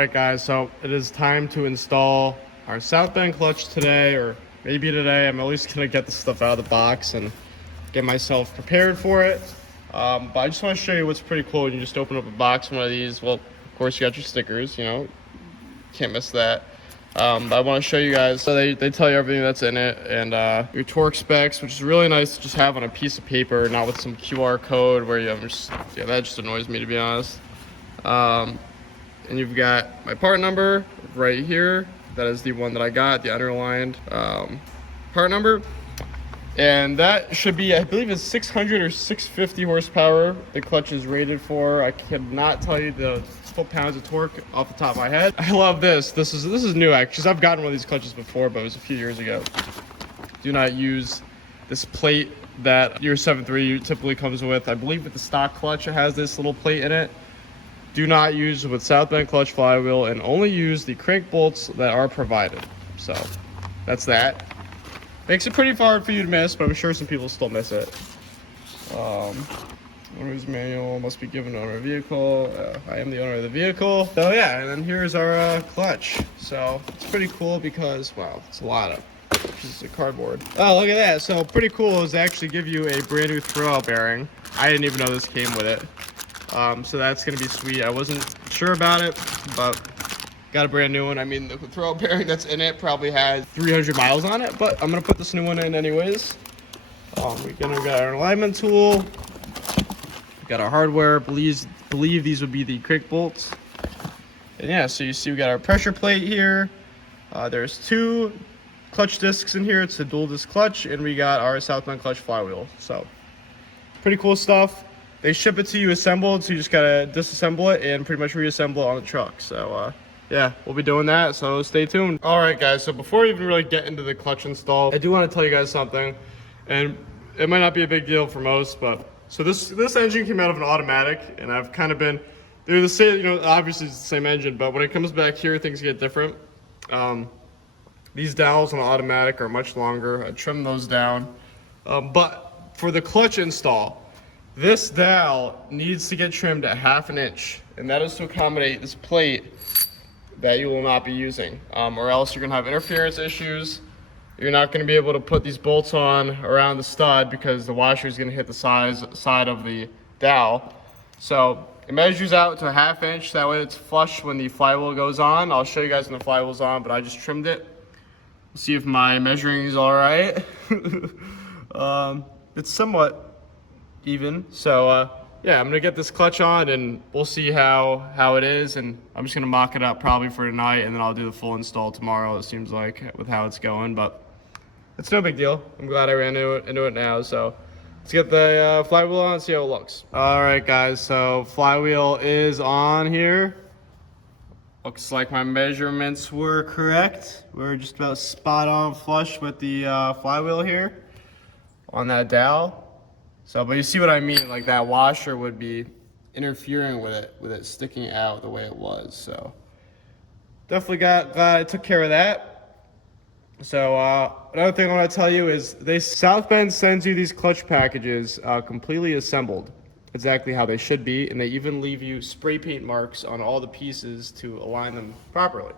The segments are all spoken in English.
Alright guys, so it is time to install our south bend clutch today, or maybe today. I'm at least going to get the stuff out of the box and get myself prepared for it. But I just want to show you what's pretty cool when you just open up a box from one of these. Well, of course you got your stickers, you know, can't miss that. But I want to show you guys, so they tell you everything that's in it, and your torque specs, which is really nice to just have on a piece of paper, not with some QR code where you have that just annoys me, to be honest. And you've got my part number right here. That is the one that I got, the underlined part number. And that should be, I believe it's 600 or 650 horsepower the clutch is rated for. I cannot tell you the foot-pounds of torque off the top of my head. I love this. This is new, actually, because I've gotten one of these clutches before, but it was a few years ago. Do not use this plate that your 7.3 typically comes with. I believe with the stock clutch, it has this little plate in it. Do not use with south bend clutch flywheel, and only use the crank bolts that are provided. So that's that. Makes it pretty hard for you to miss, but I'm sure some people still miss it. Owner's manual must be given to owner of the vehicle. I am the owner of the vehicle. So yeah, and then here's our clutch. So it's pretty cool because, wow, it's a lot of pieces of cardboard. Oh, look at that. So pretty cool is they actually give you a brand new throwout bearing. I didn't even know this came with it. So that's gonna be sweet. I wasn't sure about it, but got a brand new one. I mean, the throwout bearing that's in it probably has 300 miles on it, but I'm gonna put this new one in anyways. We're gonna got our alignment tool. Got our hardware. Believe these would be the crank bolts. And yeah, so you see we got our pressure plate here. There's two clutch discs in here. It's a dual disc clutch, and we got our south bend clutch flywheel. So pretty cool stuff. They ship it to you assembled, so you just gotta disassemble it and pretty much reassemble it on the truck. So yeah, we'll be doing that, so stay tuned. All right guys, so before we even really get into the clutch install, I do want to tell you guys something, and it might not be a big deal for most, but so this engine came out of an automatic, and I've kind of been, they're the same, you know, obviously it's the same engine, but when it comes back here, things get different. These dowels on the automatic are much longer. I trimmed those down, but for the clutch install, this dowel needs to get trimmed at 1/2 inch, and that is to accommodate this plate that you will not be using, or else you're gonna have interference issues. You're not gonna be able to put these bolts on around the stud because the washer is gonna hit the side of the dowel. So it measures out to 1/2 inch, that way it's flush when the flywheel goes on. I'll show you guys when the flywheel's on, but I just trimmed it. See if my measuring is all right. It's somewhat even, so yeah, I'm gonna get this clutch on and we'll see how it is, and I'm just gonna mock it up probably for tonight, and then I'll do the full install tomorrow, it seems like, with how it's going. But it's no big deal. I'm glad I ran into it now. So let's get the flywheel on and see how it looks. All right guys, so flywheel is on here. Looks like my measurements were correct. We're just about spot on flush with the flywheel here on that dowel. So, but you see what I mean, like that washer would be interfering with it sticking out the way it was. So definitely glad I took care of that. So another thing I want to tell you is South Bend sends you these clutch packages completely assembled, exactly how they should be, and they even leave you spray paint marks on all the pieces to align them properly.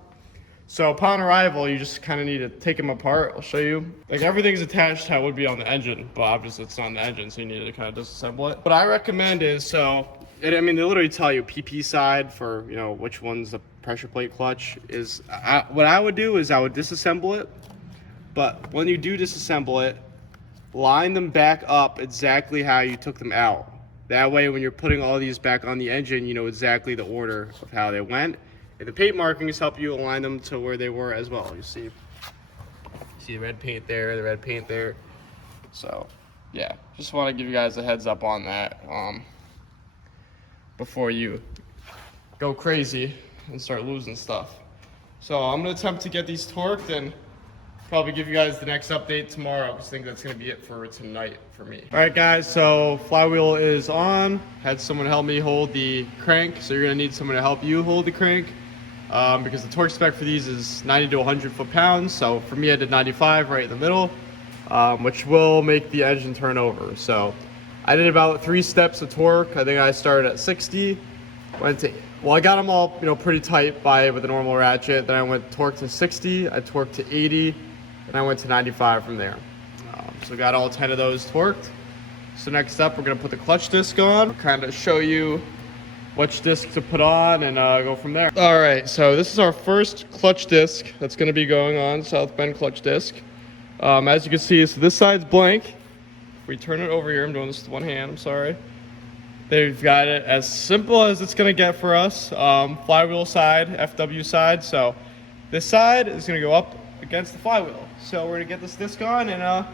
So upon arrival, you just kind of need to take them apart. I'll show you. Like, everything's attached how it would be on the engine, but obviously it's not on the engine, so you need to kind of disassemble it. What I recommend is, I mean, they literally tell you PP side for, you know, which one's the pressure plate clutch is. What I would do is I would disassemble it, but when you do disassemble it, line them back up exactly how you took them out. That way, when you're putting all these back on the engine, you know exactly the order of how they went. And the paint markings help you align them to where they were as well. You see the red paint there, the red paint there. So yeah, just want to give you guys a heads up on that before you go crazy and start losing stuff. So I'm gonna attempt to get these torqued and probably give you guys the next update tomorrow. I just think that's gonna be it for tonight for me. All right guys, so flywheel is on. Had someone help me hold the crank, so you're gonna need someone to help you hold the crank. Because the torque spec for these is 90 to 100 foot-pounds. So for me, I did 95 right in the middle, which will make the engine turn over. So I did about 3 steps of torque. I think I started at 60, went to Well, I got them all, pretty tight with a normal ratchet. Then I went torque to 60, I torqued to 80, and I went to 95 from there. So got all 10 of those torqued. So next up, we're gonna put the clutch disc on, kind of show you which disc to put on and go from there. All right, so this is our first clutch disc that's gonna be going on, South Bend clutch disc. As you can see, so this side's blank. If we turn it over here, I'm doing this with one hand, I'm sorry. They've got it as simple as it's gonna get for us. Flywheel side, FW side. So this side is gonna go up against the flywheel. So we're gonna get this disc on, and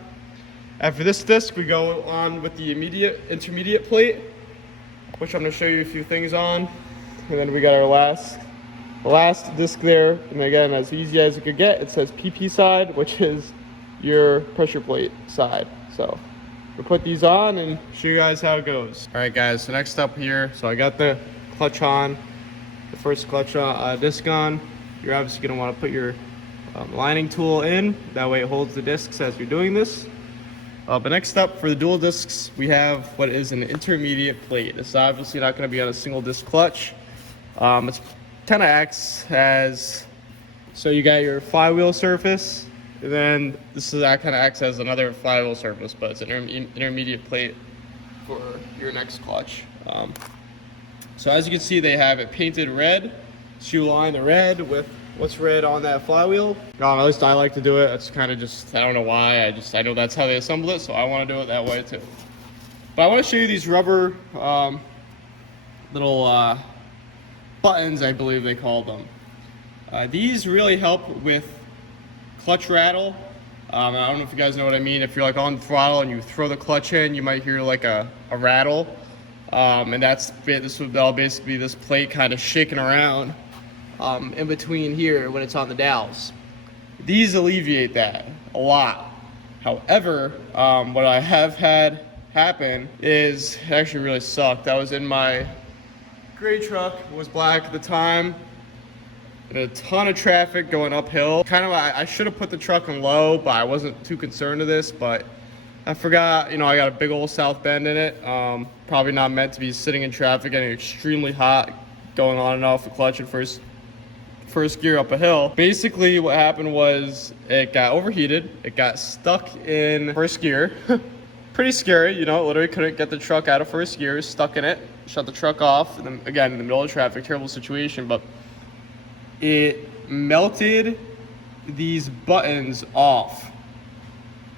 after this disc, we go on with the intermediate plate, which I'm gonna show you a few things on. And then we got our last disc there. And again, as easy as it could get, it says PP side, which is your pressure plate side. So we'll put these on and show you guys how it goes. All right, guys, so next up here, so I got the clutch on, the first clutch disc on. You're obviously gonna wanna put your lining tool in. That way it holds the discs as you're doing this. But next up, for the dual discs, we have what is an intermediate plate. It's obviously not going to be on a single disc clutch. It's kind of acts as, so you got your flywheel surface, and then that kind of acts as another flywheel surface, but it's an intermediate plate for your next clutch. So as you can see, they have it painted red. So you line the red with what's red on that flywheel. At least I like to do it. It's kind of just, I don't know why. I know that's how they assemble it, so I want to do it that way too. But I want to show you these rubber little buttons, I believe they call them. These really help with clutch rattle. I don't know if you guys know what I mean. If you're like on the throttle and you throw the clutch in, you might hear like a rattle. And that'll basically be this plate kind of shaking around in between here when it's on the dowels. These alleviate that a lot. However, what I have had happen is, it actually really sucked. I was in my gray truck, it was black at the time, and a ton of traffic going uphill. I should have put the truck in low, but I wasn't too concerned with this, but I forgot, I got a big old South Bend in it. Probably not meant to be sitting in traffic, getting extremely hot, going on and off the clutch at first gear up a hill. Basically what happened was it got overheated. It got stuck in first gear. Pretty scary, literally couldn't get the truck out of first gear, stuck in it, shut the truck off, and then again in the middle of traffic, terrible situation, but it melted these buttons off,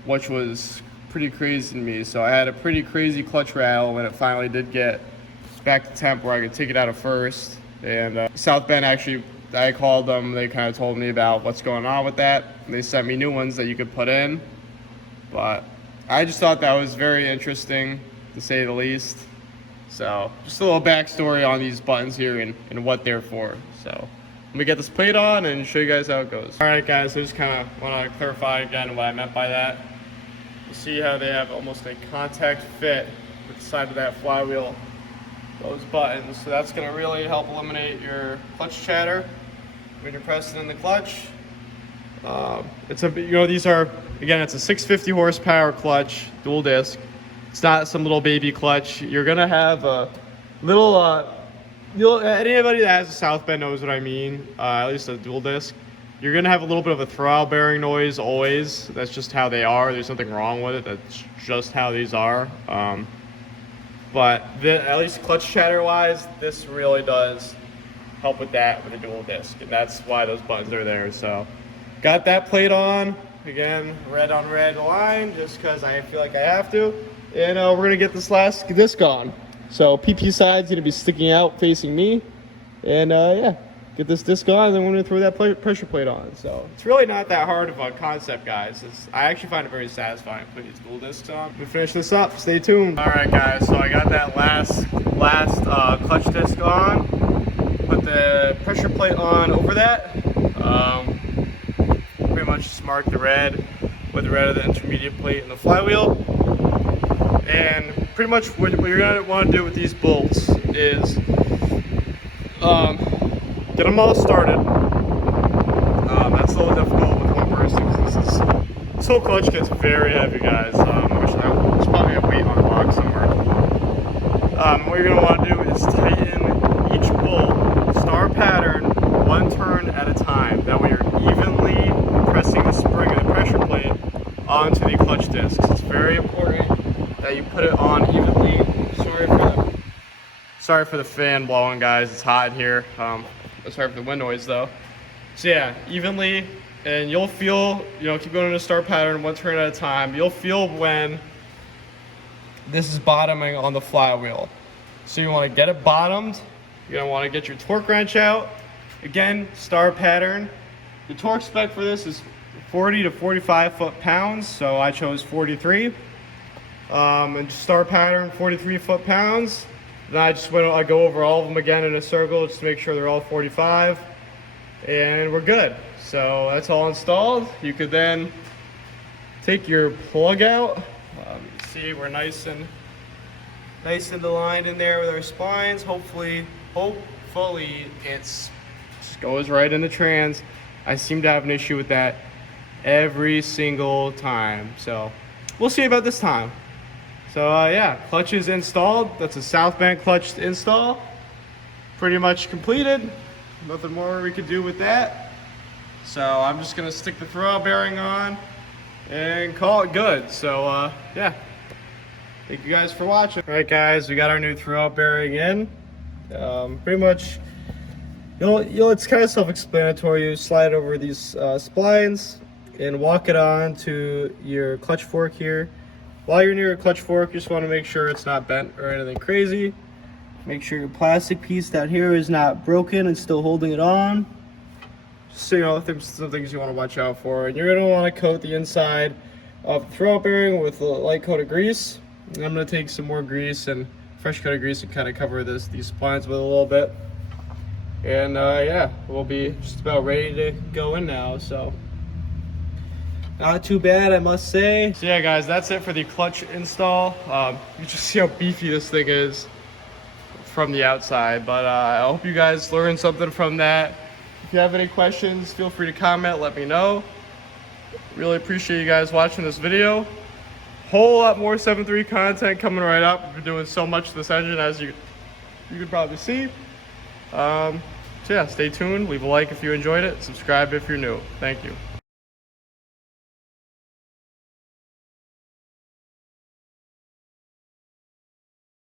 which was pretty crazy to me. So I had a pretty crazy clutch rattle when it finally did get back to temp where I could take it out of first. And South Bend, actually, I called them, they kind of told me about what's going on with that. And they sent me new ones that you could put in. But I just thought that was very interesting, to say the least. So just a little backstory on these buttons here and what they're for. So let me get this plate on and show you guys how it goes. All right, guys, so just kind of want to clarify again what I meant by that. You see how they have almost a contact fit with the side of that flywheel, those buttons. So that's going to really help eliminate your clutch chatter when you're pressing in the clutch. These are, again, it's a 650 horsepower clutch, dual disc. It's not some little baby clutch. You're gonna have a little, anybody that has a South Bend knows what I mean, at least a dual disc. You're gonna have a little bit of a throttle bearing noise always. That's just how they are. There's nothing wrong with it. That's just how these are. But at least clutch chatter wise, this really does help with that with a dual disc, and that's why those buttons are there. So got that plate on, again, red on red line, just because I feel like I have to. And we're gonna get this last disc on. So PP side's gonna be sticking out facing me, and yeah, get this disc on, and then we're gonna throw that pressure plate on. So it's really not that hard of a concept, guys. I actually find it very satisfying putting these dual discs on. We finish this up. Stay tuned. All right, guys. So I got that last clutch disc on. Put the pressure plate on over that. Pretty much just mark the red with the red of the intermediate plate and the flywheel. And pretty much what you're gonna want to do with these bolts is get them all started. That's a little difficult with one person because this whole clutch gets very heavy, guys. There's probably a weight on the box somewhere. What you're gonna want to do is tighten each bolt star pattern, one turn at a time. That way you're evenly pressing the spring and the pressure plate onto the clutch discs. It's very important that you put it on evenly. Sorry for the fan blowing, guys. It's hot in here. Sorry for the wind noise though. So yeah, evenly, and you'll feel, keep going in a star pattern, one turn at a time. You'll feel when this is bottoming on the flywheel. So you want to get it bottomed. You're going to want to get your torque wrench out. Again, star pattern. The torque spec for this is 40 to 45 foot-pounds, so I chose 43. And star pattern, 43 foot-pounds. Then I go over all of them again in a circle just to make sure they're all 45. And we're good. So that's all installed. You could then take your plug out. You can see we're nice and aligned in there with our splines. Hopefully it just goes right in the trans. I seem to have an issue with that every single time. So we'll see about this time. So yeah, clutch is installed. That's a south band clutch install. Pretty much completed. Nothing more we could do with that. So I'm just gonna stick the throwout bearing on and call it good. So yeah, thank you guys for watching. All right guys, we got our new throwout bearing in. Pretty much, it's kind of self-explanatory. You slide over these splines and walk it on to your clutch fork here. While you're near your clutch fork, you just want to make sure it's not bent or anything crazy. Make sure your plastic piece down here is not broken and still holding it on. So some things you want to watch out for. And you're going to want to coat the inside of the throwout bearing with a light coat of grease. And I'm going to take some more grease and fresh coat of grease and kind of cover these splines with a little bit. And yeah, we'll be just about ready to go in now. So not too bad, I must say. So yeah guys, that's it for the clutch install. You just see how beefy this thing is from the outside, but I hope you guys learned something from that. If you have any questions, feel free to comment, let me know. Really appreciate you guys watching this video. Whole lot more 7.3 content coming right up. We're doing so much to this engine, as you could probably see. So yeah, stay tuned, leave a like if you enjoyed it, subscribe if you're new. Thank you.